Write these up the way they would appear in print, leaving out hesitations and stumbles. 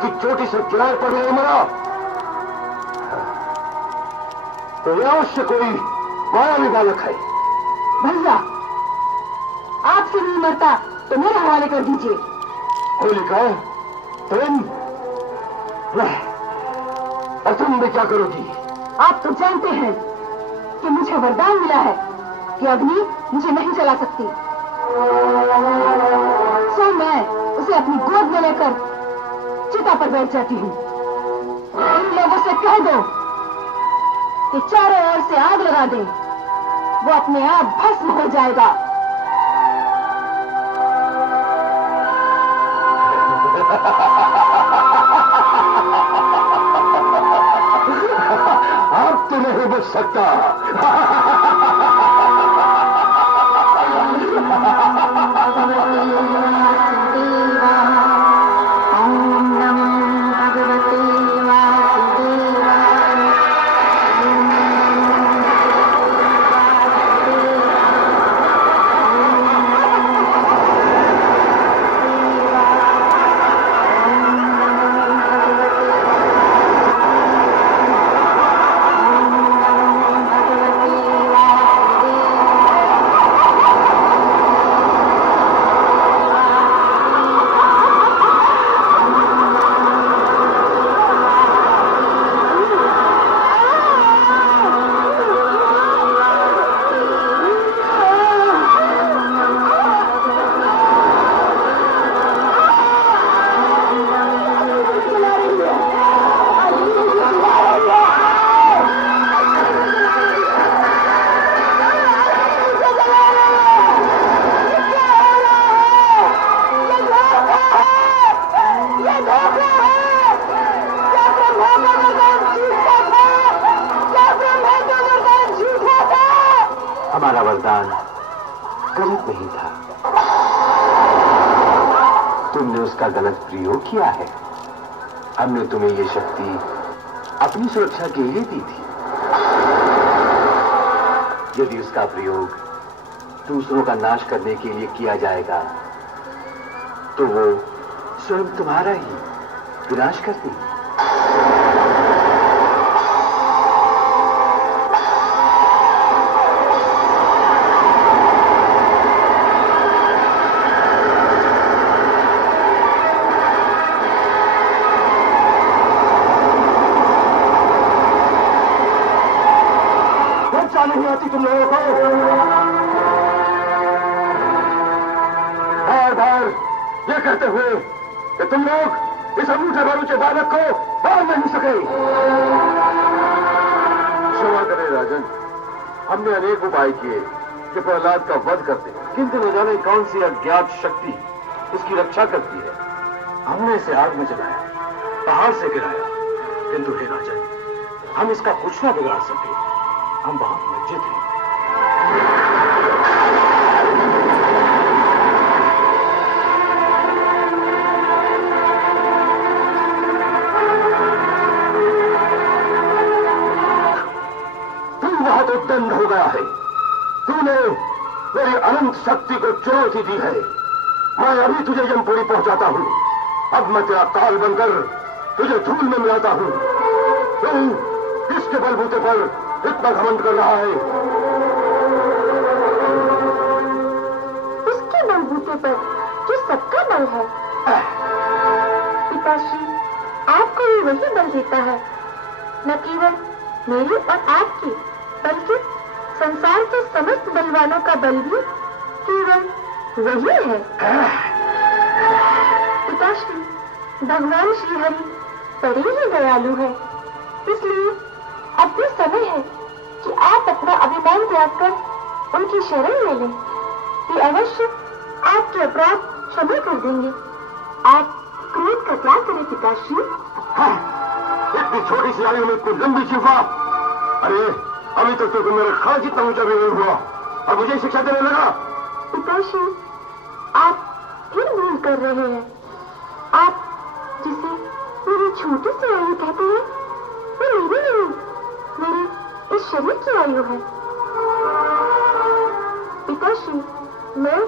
की चोटी से किनारे पर नहीं मरा तो यह अवश्य कोई मायावी बालक है। भैया, आपसे नहीं मरता तो मेरे हवाले कर दीजिए। होलिका, तुम और तुम भी क्या करोगी? आप तो जानते हैं कि मुझे वरदान मिला है कि अग्नि मुझे नहीं जला सकती। सो मैं उसे अपनी गोद में लेकर चिता पर बैठ जाती हूँ। इन लोगों से कह दो कि चारों ओर से आग लगा दें, वो अपने आप भस्म हो जाएगा। आप तो नहीं बच सकता। हमारा वरदान गलत नहीं था, तुमने उसका गलत प्रयोग किया है। हमने तुम्हें ये शक्ति अपनी सुरक्षा के लिए दी थी। यदि उसका प्रयोग दूसरों का नाश करने के लिए किया जाएगा तो वो स्वयं तुम्हारा ही विनाश कर देगी। नहीं आती तुम लोगों को? बार ये कहते हुए कि तुम लोग इस अंगूठे बालूचे बालक को मार नहीं सके। क्षमा करें राजन, हमने अनेक उपाय किए कि प्रहलाद का वध करते, किंतु न जाने कौन सी अज्ञात शक्ति उसकी रक्षा करती है। हमने इसे आग में जलाया, पहाड़ से गिराया, किंतु हे राजन, हम इसका कुछ न बिगाड़ सके। हम बहुत लज्जित हैं। तू बहुत उद्दंड हो गया है। तूने मेरी अनंत शक्ति को चुनौती दी है। मैं अभी तुझे यमपुरी पहुंचाता हूं। अब मैं तेरा काल बनकर तुझे धूल में मिलाता हूं। तू किसके बलबूते पर इतना घमंड कर रहा है? उसके बलबूते पर जो सबका बल है। पिताश्री, आपको भी वही बल देता है, न केवल मेरी और आपकी, बल्कि संसार के समस्त बलवानों का बल भी केवल वही है। पिताश्री, भगवान श्रीहरि बड़े ही दयालु है, इसलिए अब भी समय है कि आप अपना अभिमान त्याग कर उनकी शरण ले लें। ये अवश्य आपके अपराध क्षमा कर देंगे। आप क्रोध का त्याग करें पिताश्री। इतनी छोटी सी आयु में कोई लंबी शिफा। अरे अभी तक तो मेरे खाल जितना ऊंचा भी नहीं हुआ और मुझे शिक्षा देने लगा। पिताश्री, आप फिर भूल कर रहे हैं। आप जिसे मेरी छोटी सी आयु कहते हैं, वो मेरी नहीं, मेरे इस शरीर की आयु है। पिताश्री, मैं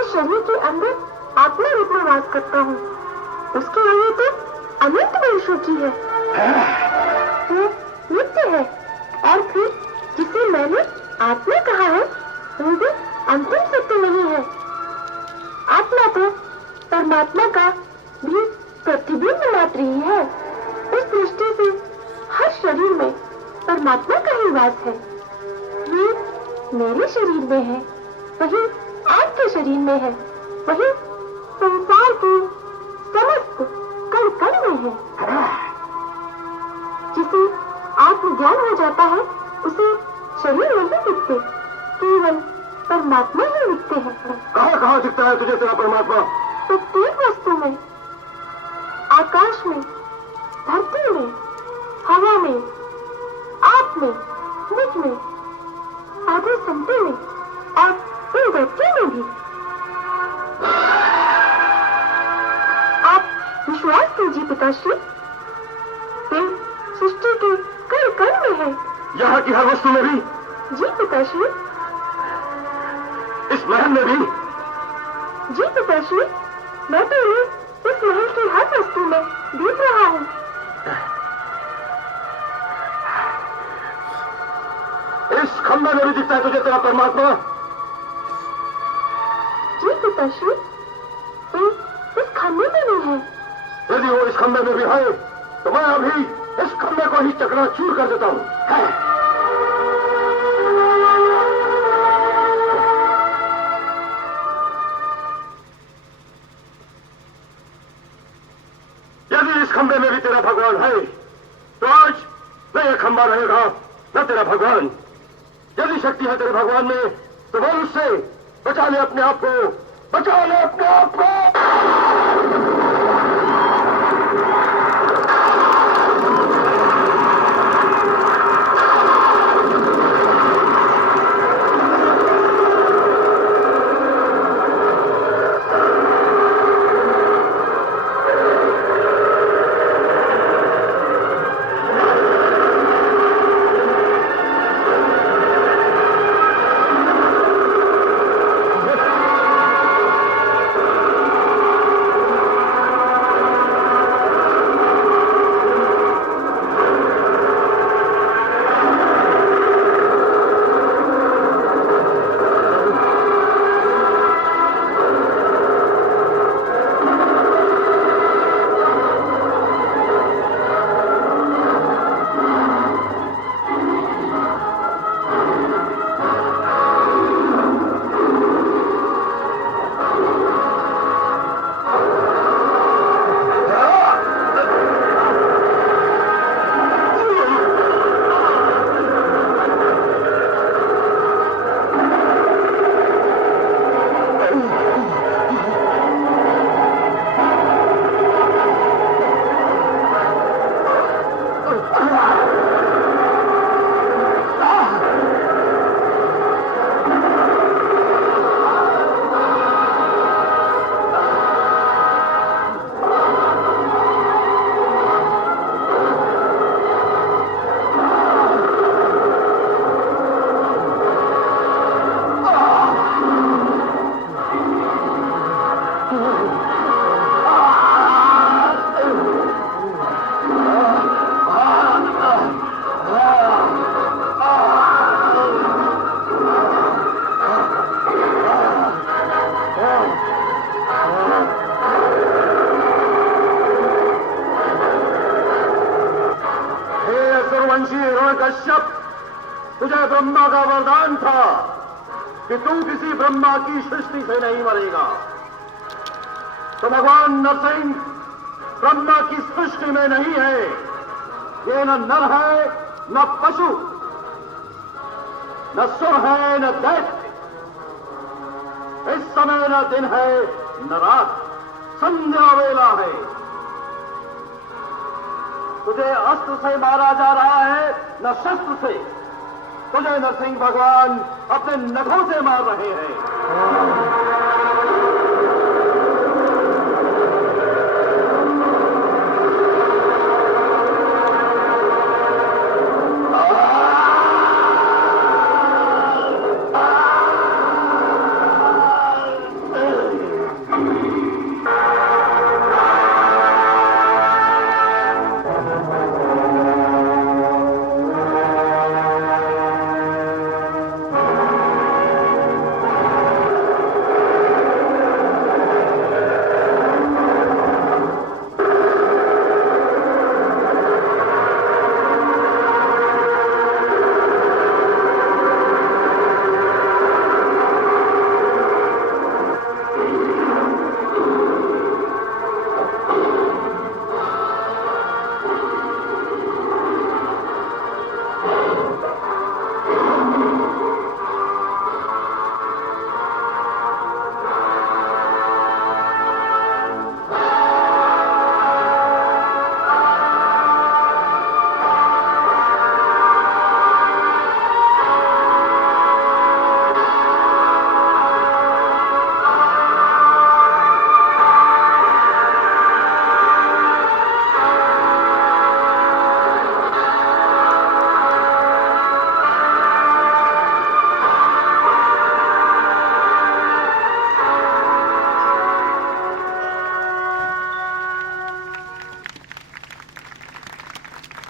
इस शरीर के अंदर आत्मा रूप में वास करता हूँ। उसकी आयु तो अनंत वर्षों की है। वो नित्य है। और फिर जिसे मैंने आत्मा कहा है वो भी अंतिम सत्य नहीं है। आत्मा तो परमात्मा का भी प्रतिबिंब मात्र ही है। उस दृष्टि से हर शरीर में परमात्मा का ही वास है। ये मेरे शरीर में है, वही आपके शरीर में है, वही संसार के समस्त कण कण में है। जिसे आत्मज्ञान हो जाता है उसे शरीर नहीं दिखते, केवल परमात्मा ही दिखते हैं। कहाँ कहाँ दिखता है तुझे तेरा परमात्मा? प्रत्येक वस्तु में, आकाश में, धरती में, हवा में, आप में, मुझ में, साधु संतों में और इन व्यक्तियों में भी। आप विश्वास कीजिए पिताश्री, वे सृष्टि के कण कण में है। यहाँ की हर वस्तु में भी? जी पिताश्री। इस महल में भी? जी पिताश्री, मैं तो इन्हें इस महल की हर वस्तु में देख रहा हूँ। इस खंबे में भी दिखता है तुझे तेरा परमात्मा? जी पिताश्री, वे इस खंबे में भी है। यदि वो इस खंबे में भी है तो मैं अभी इस खंबे को ही चकनाचूर कर देता हूँ। यदि इस खंबे में भी तेरा भगवान है तो आज न यह खंबा रहेगा न तेरा भगवान। यदि शक्ति है तेरे भगवान में तो बोल उससे, बचा ले अपने आप को, बचा ले अपने आप को। कश्यप, तुझे ब्रह्मा का वरदान था कि तू किसी ब्रह्मा की सृष्टि से नहीं मरेगा। तो भगवान नरसिंह ब्रह्मा की सृष्टि में नहीं है। ये न नर है न पशु, न सुर है न दैत्य। इस समय न दिन है न रात, संध्या वेला है। तुझे अस्त्र से मारा जा रहा है न शस्त्र से। तुझे नरसिंह भगवान अपने नखों से मार रहे हैं।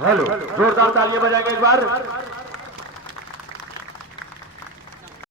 हेलो, जोरदार तालियां बजाएंगे एक बार।